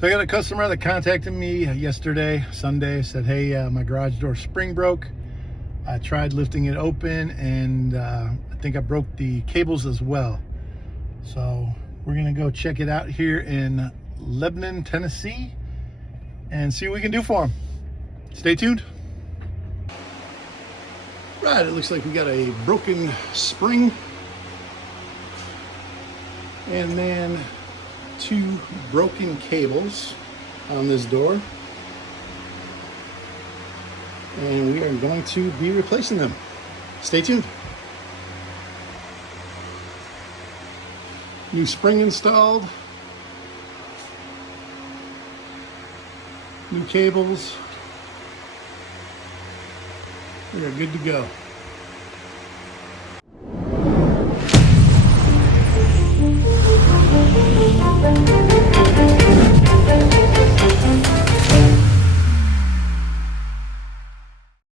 So I got a customer that contacted me yesterday, Sunday, said, hey, my garage door spring broke. I tried lifting it open and I think I broke the cables as well. So we're gonna go check it out here in Lebanon, Tennessee and see what we can do for him. Stay tuned. Right, it looks like we got a broken spring and then 2 broken cables on this door, and we are going to be replacing them. Stay tuned. New spring installed, new cables. We are good to go.